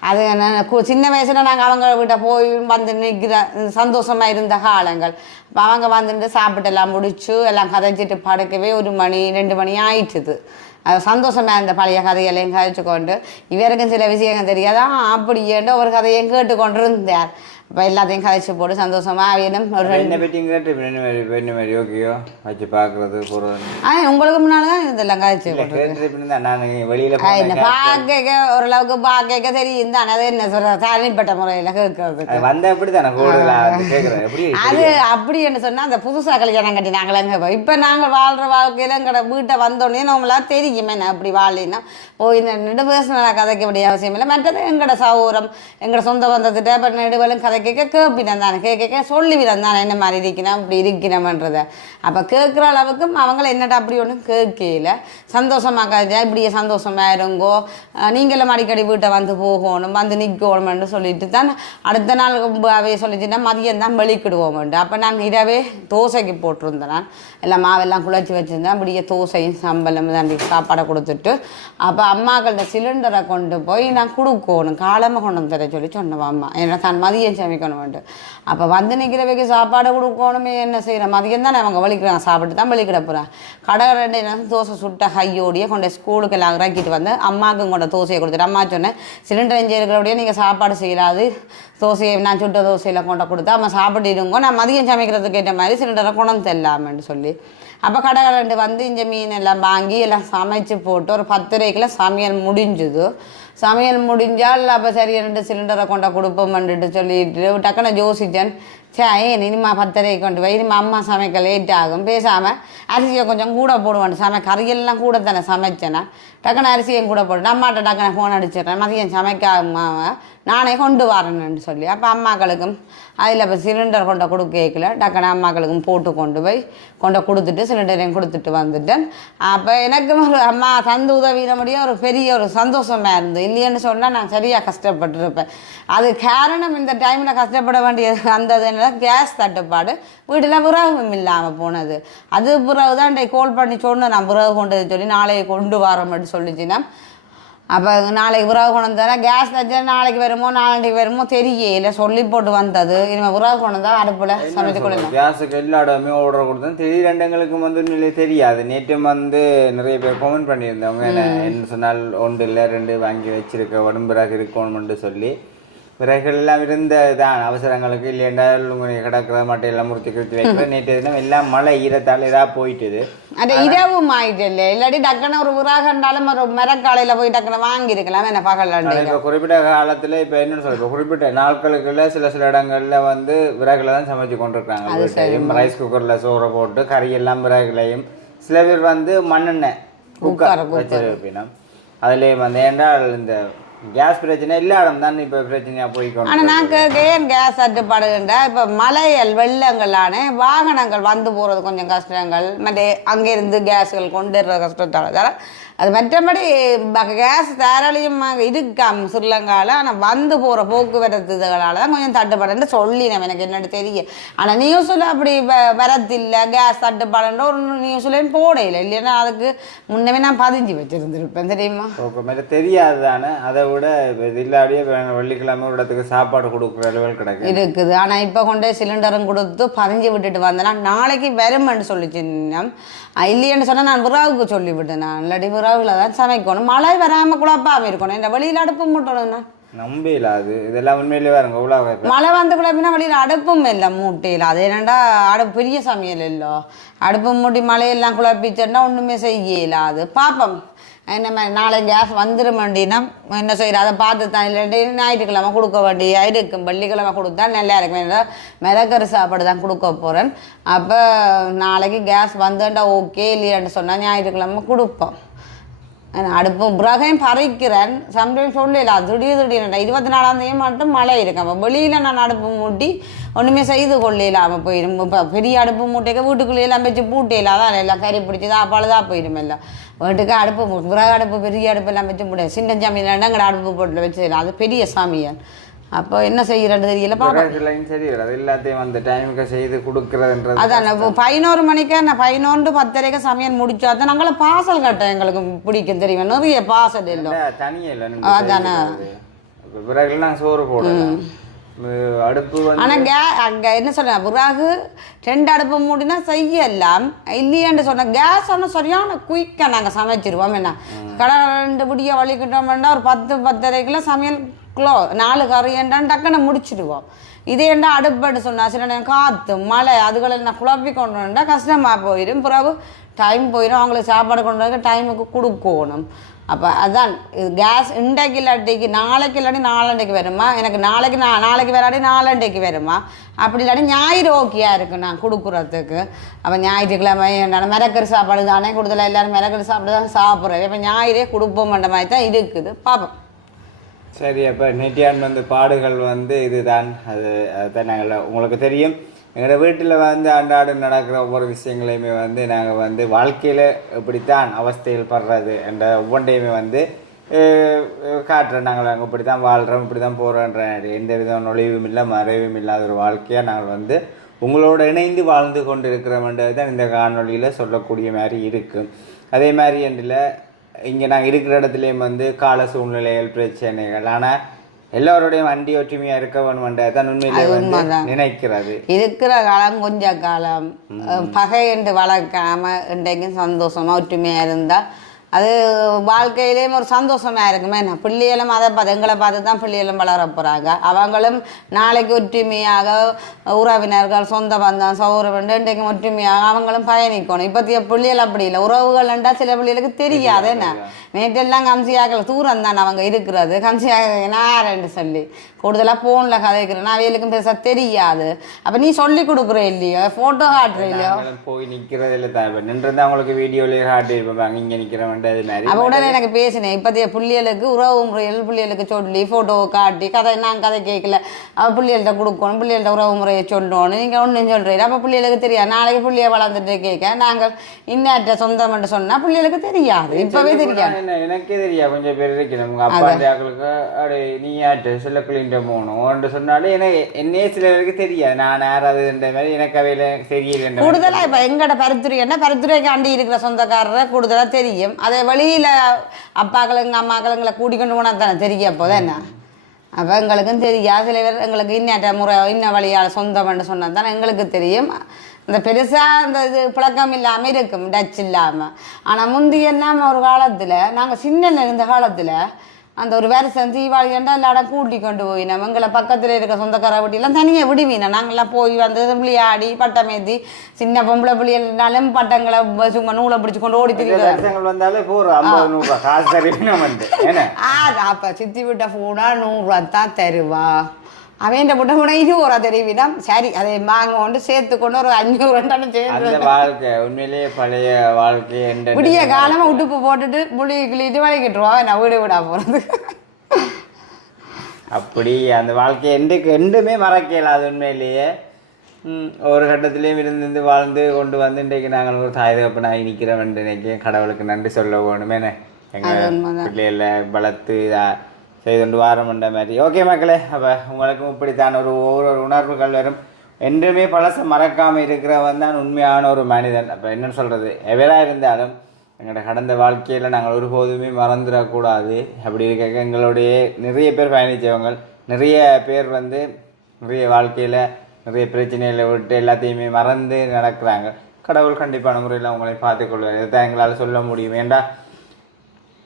அது என்ன கு- சின்ன வயசில் நாங்கள் அவங்க வீட்டை போய் வந்து நிற்கிற சந்தோஷமா இருந்த காலங்கள். அப்போ அவங்க வந்துட்டு சாப்பிட்டு எல்லாம் முடிச்சு எல்லாம் கதைச்சிட்டு படுக்கவே ஒரு மணி ரெண்டு மணி ஆயிடுச்சுது அது சந்தோஷமாக இருந்த பழைய கதைகளையும் கதைச்சு கொண்டு இவருக்கும் சில விஷயங்கள் தெரியாதான் அப்படி ஏண்டோ ஒரு கதையும் கேட்டு கொண்டு இருந்தார் இப்போ எல்லாத்தையும் கதைச்சு போட்டு சந்தோஷமா வேணும் ஒரு ரெண்டு என்ன கேட்டு என்ன மாதிரி என்ன ஓகேயோ வச்சு பார்க்குறது போகிறது ஆ உங்களுக்கு முன்னால தான் இதெல்லாம் நான் வெளியில் என்ன பார்க்க ஓரளவுக்கு பார்க்க தெரியும் தானே அது என்ன சொல்ற தனிப்பட்ட முறையில் கேட்கறதுக்கு அது வந்த எப்படி தானே கூடுதலாக அது அப்படி என்ன சொன்னா அந்த புதுசா கல்யாணம் கட்டி நாங்களே இப்போ நாங்கள் வாழ்ற வாழ்க்கையில எங்கட வீட்டை வந்தோடனே நம்மளாம் தெரியுமே நான் அப்படி வாழினா போய் நின்று பேசினா கதைக்க வேண்டிய அவசியம் இல்லை மற்றது எங்கட சௌரம் எங்கட சொந்த பந்தத்திட்ட இப்போ நெடுவலும் கதை கேட்க கேட்பினம் தானே கேட்க கேட்க சொல்லிவிடம் தானே என்ன மாதிரி இருக்கணும் இப்படி இருக்கணுமன்றதை அப்போ கேட்குற அளவுக்கு அவங்கள என்னடா அப்படி ஒன்றும் கேட்கல. சந்தோஷமா கதைச்சா இப்படியே சந்தோஷமா இருங்கோ நீங்களும் அடிக்கடி வீட்டை வந்து போகணும் வந்து நிற்கணும்னு சொல்லிட்டு தான் அடுத்த நாள் அவைய சொல்லிச்சுன்னா மதியம் தான் வெளிக்கிடுவோம் அப்போ நான் இரவே தோசைக்கு போட்டிருந்தேன் நான். எல்லாம் மாவெல்லாம் குழச்சி வச்சுருந்தேன் அப்படியே தோசையும் சம்பளம் தான் சாப்பாடை கொடுத்துட்டு. அப்போ அம்மாக்கள்கிட்ட சிலிண்டரை கொண்டு போய் நான் கொடுக்கணும் காலமாக கொண்டு வந்து தர சொல்லி சொன்னவா அம்மா. ஏன்னா தான் மதியம் சமைக்கணும்ட்டு அப்போ வந்து நிற்கிறவைக்கு சாப்பாடு கொடுக்கணுமே என்ன செய்கிறேன் மதியம் தான் அவங்க வலிக்கிறாங்க சாப்பிட்டு தான் வெளிக்கிட போகிறேன் கடை ரெண்டு தோசை சுட்ட கையோடையே கொண்டு ஸ்கூலுக்கு எல்லாம் இறக்கிட்டு வந்து அம்மாவுக்கும் கொண்ட தோசையை கொடுத்துட்டு அம்மா சொன்னேன் சிலிண்டர் எஞ்சி இருக்கிறபடியே நீங்கள் சாப்பாடு செய்யலாது. தோசையை நான் சுட்ட தோசையில் கொண்ட கொடுத்து அம்மா சாப்பிட்டு நான் மதியம் சமைக்கிறதுக்கு ஏற்ற மாதிரி சிலிண்டரை கொண்டு வந்து சொல்லி. அப்போ கடை வந்து இந்த மீன் எல்லாம் வாங்கி எல்லாம் சமைச்சு போட்டு ஒரு பத்தரைக்குள்ள சமையல் முடிஞ்சுது. சமையல் முடிஞ்சால் அப்போ சரி ரெண்டு சிலிண்டரை கொண்டா கொடுப்போம்ன்ட்டு சொல்லிட்டு டக்குன்னு யோசிச்சேன். சே இனிமா பத்தரைக்கு கொண்டு போய் இனிமா அம்மா சமைக்க லேட் ஆகும். பேசாமல் அரிசியை கொஞ்சம் கூட போடுவேன் சமை கறியெல்லாம் கூட தானே சமைச்சேன்னா டக்குன்னு அரிசியும் கூட போட்டு அம்மாட்ட டக்குன்னு ஃபோன் அடிச்சிடுறேன். மதியம் சமைக்காம நானே கொண்டு வரணும்னு சொல்லி. அப்போ அம்மாக்களுக்கும் அதில் இப்போ சிலிண்டர் கொண்ட கொடுக்கல டக்குன்னு அம்மாக்களுக்கும் போட்டு கொண்டு போய் கொண்டு கொடுத்துட்டு சிலிண்டரையும் கொடுத்துட்டு வந்துட்டேன். அப்போ எனக்கும் ஒரு அம்மா தந்து உதவின முடியும் ஒரு பெரிய ஒரு சந்தோஷமாக இருந்தது. இல்லைன்னு சொன்னால் நான் சரியாக கஷ்டப்பட்டிருப்பேன். அது காரணம் இந்த டைமில் கஷ்டப்பட வேண்டியது வந்ததுன்னா கேஸ் தட்டுப்பாடு. வீட்டில் விறகும் இல்லாமல் போனது. அது பிறகு தான் கோல் கால் பண்ணி சொன்னேன். நான் பிறகு கொண்டு சொல்லி நாளைக்கு கொண்டு வரோம்னு சொல்லிச்சுன்னா அப்போ நாளைக்கு விறகு கொண்டு வந்தா கேஸ் வச்சா நாளைக்கு வருமோ நாளைக்கு வருமோ தெரியல. சொல்லி போட்டு வந்தது. இனிமேல் விறகு கொண்டு வந்தா அடுப்பில் சமைச்சு கொள்ளலாம் கேஸுக்கு எல்லா இடமே ஆர்டர் கொடுத்தேன். திடீரெண்டு எங்களுக்கு வந்து உண்மையிலே தெரியாது. நேற்று வந்து நிறைய பேர் கமெண்ட் பண்ணியிருந்தவங்க என்ன என்ன சொன்னால் ஒன்று இல்லை ரெண்டு வாங்கி வச்சிருக்க உடம்புறாக இருக்கணும்னு சொல்லி. விறகுகள் எல்லாம் இருந்ததான் அவசரங்களுக்கு இல்லையென்றால் கிடக்கிற மட்டையெல்லாம் முறுத்தி கிருத்தி வைக்கிற. நேற்று தினம் எல்லாம் மழை ஈரத்தால் இதாக போயிட்டுது. அது இரவும் ஆயிட்டு இல்லை இல்லாட்டி டக்குன்னு ஒரு விறகுண்டாலும் ஒரு மரக்காலையில் போய் டக்குன்னு வாங்கியிருக்கலாம். என்ன பகல் இப்ப குறிப்பிட்ட காலத்துல இப்ப என்ன சொல்ற இப்ப குறிப்பிட்ட நாட்களுக்குள்ள சில சில இடங்கள்ல வந்து விறகுல தான் சமைச்சு கொண்டிருக்காங்க ரைஸ் குக்கர்ல சோறை போட்டு கறி எல்லாம் விறகுலையும். சில பேர் வந்து மண்ணெண்ணெய் குக்கர் வச்சிருப்பினோம் அதுலயும் வந்து ஏன்றால் இந்த கேஸ் பிரச்சனை எல்லா இடம் தான் இப்ப பிரச்சனையா போய்க்கணும் ஆனால் நான் கேட்க ஏன் கேஸ் தட்டுப்பாடுகின்ற இப்போ மலைகள் வெள்ளங்களான வாகனங்கள் வந்து போகிறது கொஞ்சம் கஷ்டங்கள். மற்ற அங்கேருந்து கேஸ்கள் கொண்டு வர்ற கஷ்டத்தால அது மற்றபடி கேஸ் தாராளியும் இருக்காம் ஸ்ரீலங்காவில் ஆனால் வந்து போகிற போக்குவரத்து இதுகளால் தான் கொஞ்சம் தட்டுப்பாடுன்னு சொல்லினேன். எனக்கு என்னன்னு தெரியும் ஆனால் நியூஸில் அப்படி வ- வரத்தில்லை கேஸ் தட்டுப்பாடுன்ற ஒரு நியூஸ்லேயும் போடையில இல்லைன்னா அதுக்கு முன்னமே நான் பதிஞ்சு வச்சுருந்துருப்பேன். தெரியுமா? போக்குவரத்து தெரியாது தானே. அதை விட இல்லாடியே இப்ப வெள்ளிக்கிழமை ஒரு இடத்துக்கு சாப்பாடு கொடுக்குற அளவில் கிடக்கு. இருக்குது. ஆனால் இப்போ கொண்டே சிலிண்டரும் கொடுத்து பதிஞ்சு விட்டுட்டு வந்தேன்னா நாளைக்கு வருமென்னு இன்னும். இல்லையேன்னு சொன்னால் நான் விராவுக்கு சொல்லிவிட்டேன் நான். இல்லாட்டி விராவில் தான் சமைக்கணும். மழை வராமல் குழப்பாமல் இருக்கணும். இந்த வெளியில் அடுப்பு மூட்டணும்னா நம்பியில அது. இதெல்லாம் உண்மையிலே வேறுங்க உலக மழை வந்து குழப்பினா வெளியில் அடுப்பும் இல்லை மூட்டையில். அது என்னடா அடுப்பு பெரிய சமையல் இல்லை? அடுப்பு மூட்டி மழையெல்லாம் குழப்பிச்சேன்னா ஒன்றுமே செய்யல அது. என்ன மாதிரி நாளை கேஸ் வந்துடும் வேண்டினா என்ன செய்கிற அதை பார்த்து தான் இல்லாட்டி ஞாயிற்றுக்கிழமை கொடுக்க வேண்டிய இருக்கும். வெள்ளிக்கிழமை கொடுத்தா நல்லா இருக்கும். ஏன்னா மிளகரு சாப்பாடு தான் கொடுக்க போகிறேன் அப்போ நாளைக்கு கேஸ் வந்துட்டா ஓகே இல்லையான்னு சொன்னால் ஞாயிற்றுக்கிழமை கொடுப்போம். அடுப்பு பிறகையும் பறிக்கிறேன். சம்டைம் சொல்லல திடீர் திடீர்னு இருபத்தி நாலாம் தேதி மட்டும் மழை இருக்கு. அப்போ வெளியில் நான் அடுப்பு மூட்டி ஒன்றுமே செய்து கொள்ளையிலாமல் போயிடும் இப்போ பெரிய அடுப்பு மூட்டைக்கு வீட்டுக்குள்ளே எல்லாம் வச்சு பூட்டையில அதான் எல்லாம் கறி பிடிச்சி தான் பழுதாக போயிடும் எல்லாம். வீட்டுக்கு அடுப்பு மூ- விறகு அடுப்பு பெரிய அடுப்பு எல்லாம் வச்சு முடியாது சின்ன சாமியில் எங்கட அடுப்பு போட்டு வச்சு அது பெரிய சாமியார். அப்போ என்ன செய்யறது தெரியல அது எல்லாத்தையும் அந்த டைமுக்கு செய்து கொடுக்கறதுன்றது அதான் இப்போ பதினோரு மணிக்கு நான் பதினொன்று பத்தரைக்கு சமையல் முடிச்சா தான் நாங்கள பாசல் கட்ட எங்களுக்கு பிடிக்கும் தெரியுமா? நிறைய பாசல் இல்லை தனியா இல்லை அதானே. விறகுல நாங்கள் சோறு போடலாம் உம், அடுப்பு வந்து ஆனால் அங்கே என்ன சொல்ல பிறகு ரெண்டு அடுப்பு மூடினா செய்யலாம். இல்லையான்னு சொன்ன கேஸ் ஆனால் சரியான குயிக்காக நாங்கள் சமைச்சிருவோம் என்ன? கடை ரெண்டு பிடிய வலிக்கிட்டோம்னா ஒரு பத்து பத்தரைக்குள்ள சமையல் க்ளோ நாலு கறி ஏண்டான்னு டக்குன்னு முடிச்சிடுவோம். இது ஏண்டா அடுப்புன்னு சொன்னா சில நேரம் காற்று மழை அதுகளை நான் குழப்பி கொண்டு வந்தா கஷ்டமாக போயிடும் பிறகு டைம் போயிடும் அவங்களுக்கு சாப்பாடு கொண்டு வந்து டைமுக்கு கொடுக்கணும். அப்போ அதான் இது கேஸ் இன்றைக்கு இல்லாட்டிக்கு நாளைக்கு இல்லாட்டி நாலண்டைக்கு வருமா? எனக்கு நாளைக்கு நான் நாளைக்கு வராட்டி நாலண்டைக்கு வருமா? அப்படி இல்லாட்டி ஞாயிறு ஓகேயா இருக்கு நான் கொடுக்குறதுக்கு. அப்போ ஞாயிற்றுக்கிழமை என்னென்ன மிரக்கறி சாப்பாடு தானே கூடுதலாக எல்லோரும் மிரக்கறி சாப்பாடு தான் சாப்பிட்றேன். இப்போ ஞாயிறே கொடுப்போம்ன்ற மாதிரி தான் இருக்குது. பார்ப்போம் சரி அப்போ நெட்டியான் வந்து பாடுகள் வந்து இதுதான். அது அதுதான் நாங்கள் உங்களுக்கு தெரியும். எங்களோட வீட்டில் வந்து அன்றாடம் நடக்கிற ஒவ்வொரு விஷயங்களையுமே வந்து நாங்கள் வந்து வாழ்க்கையில் இப்படித்தான் அவஸ்தையில் படுறது என்ற ஒவ்வொன்றையுமே வந்து காட்டுறோம். நாங்கள் நாங்கள் இப்படி தான் வாழ்கிறோம் இப்படி தான் போகிறோன்ற எந்த வித நுழைவும் இல்லை மறைவும் இல்லாத ஒரு வாழ்க்கையாக நாங்கள் வந்து உங்களோட இணைந்து வாழ்ந்து கொண்டு இருக்கிறோம்ன்றது தான் இந்த காணொளியில் சொல்லக்கூடிய மாதிரி இருக்குது அதே மாதிரி என்றில் இங்கே நாங்கள் இருக்கிற இடத்துலையும் வந்து கால சூழ்நிலைகள் பிரச்சனைகள். ஆனால் எல்லோருடையும் அண்டி ஒற்றுமையாக இருக்க வேணுமென்றது தான் உண்மையிலே. நினைக்கிறது. இருக்கிற காலம் கொஞ்ச காலம். பகை என்று வளர்க்காம இன்றைக்கும் சந்தோஷமா ஒற்றுமையா இருந்தா அது வாழ்க்கையிலேயும் ஒரு சந்தோஷமா இருக்குமே என்ன? பிள்ளைகளும் அதை பார்த்து எங்களை பார்த்து தான் பிள்ளைகளும் வளர போறாங்க. அவங்களும் நாளைக்கு ஒற்றுமையாக உறவினர்கள் சொந்த பந்தம் சௌரவன் இன்றைக்கும் ஒற்றுமையாக அவங்களும் பயணிக்கணும். இப்போத்திய பிள்ளைகள் அப்படி இல்லை. உறவுகள்ண்டா சில பிள்ளைகளுக்கு தெரியாது என்ன? நேற்றெல்லாம் கம்சியாக்கள் தூரம் தான் அவங்க இருக்கிறது. கம்சியாக யாருன்னு சொல்லி. கூடுதலாக ஃபோனில் கதைக்கிறேன் அவைகளுக்கும் பெருசாக தெரியாது. அப்போ நீ சொல்லி கொடுக்குற இல்லையோ? ஃபோட்டோ காட்டுற இல்லையோ? போய் நிற்கிறது இல்லை தான் நின்றது அவங்களுக்கு வீடியோலேயே காட்டியிருப்பாங்க. இங்கே நிற்கிறவன்ட்டு அது மாதிரி அப்போ உடனே எனக்கு பேசினேன். இப்போதைய பிள்ளைகளுக்கு உறவு முறைகள் பிள்ளைகளுக்கு சொல்லி ஃபோட்டோ காட்டி கதை நான் கதை கேட்கல. அவள் பிள்ளைகள்கிட்ட கொடுக்கணும் பிள்ளைகள்ட்ட உறவு முறையை சொல்லணும் நீங்கள் ஒன்றும் சொல்கிறீங்க அப்போ பிள்ளைகளுக்கு தெரியாது. நாளைக்கு பிள்ளைய வளர்ந்துட்டு கேட்க நாங்கள் இன்னாட்ட சொந்தம் மட்டும் சொன்னால் பிள்ளைகளுக்கு தெரியாது. இப்போவே தெரியாது. என்ன எனக்கே தெரியா கொஞ்சம் பேர் இருக்கணும். உங்க அப்பா ஆக்களுக்கு அடே நீ யார்ட்டு சில கிளின்ற போகணும் ஒன்று சொன்னாலும் எனக்கு என்னையே சிலருக்கு தெரியாது. நான் யாராவதுன்ற மாதிரி எனக்கு அவையில தெரியல கூடுதலா இப்ப எங்கட பருத்துறைன்னா பருத்துறைக்காண்டி இருக்கிற சொந்தக்காரரை கூடுதலா தெரியும். அதை வெளியில அப்பாக்களுங்க அம்மாக்களுங்களை கூட்டிக்கொண்டு போனால் தானே தெரியும். போதும் என்ன? அப்போ எங்களுக்கும் தெரியாது. சில பேர் எங்களுக்கு இன்னட்ட முறை இன்ன வழியால் சொந்தம்னு சொன்னா தானே எங்களுக்கு தெரியும். இந்த பெருசா இந்த இது புழக்கம் இல்லாம இருக்கும் டச் இல்லாம. ஆனா என்ன ஒரு காலத்துல நாங்க சின்னல இருந்த காலத்துல அந்த ஒரு வருஷம் தீபாவளி ஏண்டா எல்லாரும் கூட்டி கொண்டு போய் நம்ம எங்களை பக்கத்தில் இருக்க சொந்தக்கார வீட்டிலாம் தனியாக விடுவீங்க நாங்கள்லாம் போய் வந்து விளையாடி பட்டமேத்தி சின்ன பொம்பளை பிள்ளைகள்னாலும் பட்டங்களை சும்மா நூலை பிடிச்சி கொண்டு ஓடி திரியுது ஆ. அப்போ சித்தி விட்ட ஃபோனா நூறுரூவா தான் தருவா. அவன் போனா இருபது ரூபா தெரிவினா சரி அதை வாங்க கொண்டு சேர்த்து கொண்டு ஒரு அஞ்சூறு ரெண்டாலும் சேர்த்து அந்த வாழ்க்கை உண்மையிலேயே பழைய வாழ்க்கை என்ற விடிய காலமாக உடுப்பு போட்டுட்டு புளி கிளிட்டு வலிக்கிட்டுருவா நான் வீடு விடா போகிறது அப்படி அந்த வாழ்க்கையை எண்டுக்கு எண்டுமே மறக்கல அது உண்மையிலேயே ஒரு கட்டத்திலையும் இருந்து வாழ்ந்து கொண்டு வந்து இன்றைக்கு நாங்கள் ஒரு தாய் தகப்பனாகி நிற்கிறோம் நினைக்க கடவுளுக்கு நன்றி சொல்ல வேணுமே எங்கள் பிள்ளைகளை வளர்த்து இதா செய்து கொண்டு வாரம்ன்ற மாதிரி. ஓகே மக்களே அப்போ உங்களுக்கும் இப்படித்தான் ஒரு ஒவ்வொரு ஒரு உணர்வுகள் வரும். என்றுமே பழசை மறக்காமல் இருக்கிறவன் தான் உண்மையான ஒரு மனிதன். அப்போ என்னன்னு சொல்கிறது எவராக இருந்தாலும் எங்களோட கடந்த வாழ்க்கையில் நாங்கள் ஒருபோதுமே மறந்துடக்கூடாது. அப்படி இருக்க எங்களுடைய நிறைய பேர் பயணித்தவங்க நிறைய பேர் வந்து நிறைய வாழ்க்கையில் நிறைய பிரச்சனைகளை விட்டு எல்லாத்தையுமே மறந்து நடக்கிறாங்க. கடவுள் கண்டிப்பான முறையில் உங்களை பார்த்துக்கொள்வார். இதுதான் எங்களால் சொல்ல முடியும். ஏண்டா?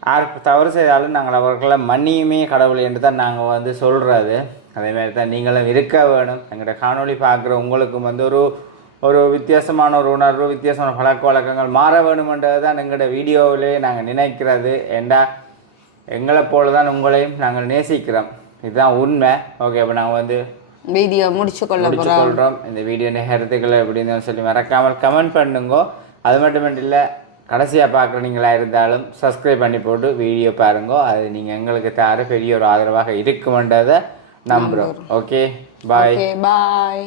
யார் தவறு செய்தாலும் நாங்கள் அவர்களை மன்னியுமே கடவுள் என்று தான் நாங்கள் வந்து சொல்கிறது அதேமாதிரி தான் நீங்களும் இருக்க வேணும் எங்களோட காணொளி பார்க்குற உங்களுக்கும் வந்து ஒரு ஒரு வித்தியாசமான ஒரு உணர்வு வித்தியாசமான பழக்க வழக்கங்கள் மாற வேணுமென்றது தான் எங்களோட வீடியோவிலே நாங்கள் நினைக்கிறது. ஏண்டா? எங்களை போல தான் உங்களையும் நாங்கள் நேசிக்கிறோம். இதுதான் உண்மை. ஓகே அப்போ நாங்கள் வந்து வீடியோ முடிச்சு கொள்ள போகிறோம் முடிச்சுக்கொள்கிறோம் இந்த வீடியோ கருத்துக்களை எப்படின்னு சொல்லி மறக்காமல் கமெண்ட் பண்ணுங்க. அது மட்டும் இல்லை கடைசியாக பார்க்குறீங்களா இருந்தாலும் சப்ஸ்கிரைப் பண்ணி போட்டு வீடியோ பாருங்க. அது நீங்கள் எங்களுக்கு தர பெரிய ஒரு ஆதரவாக இருக்குமென்றதை நம்புகிறோம் ஓகே பாய் பாய்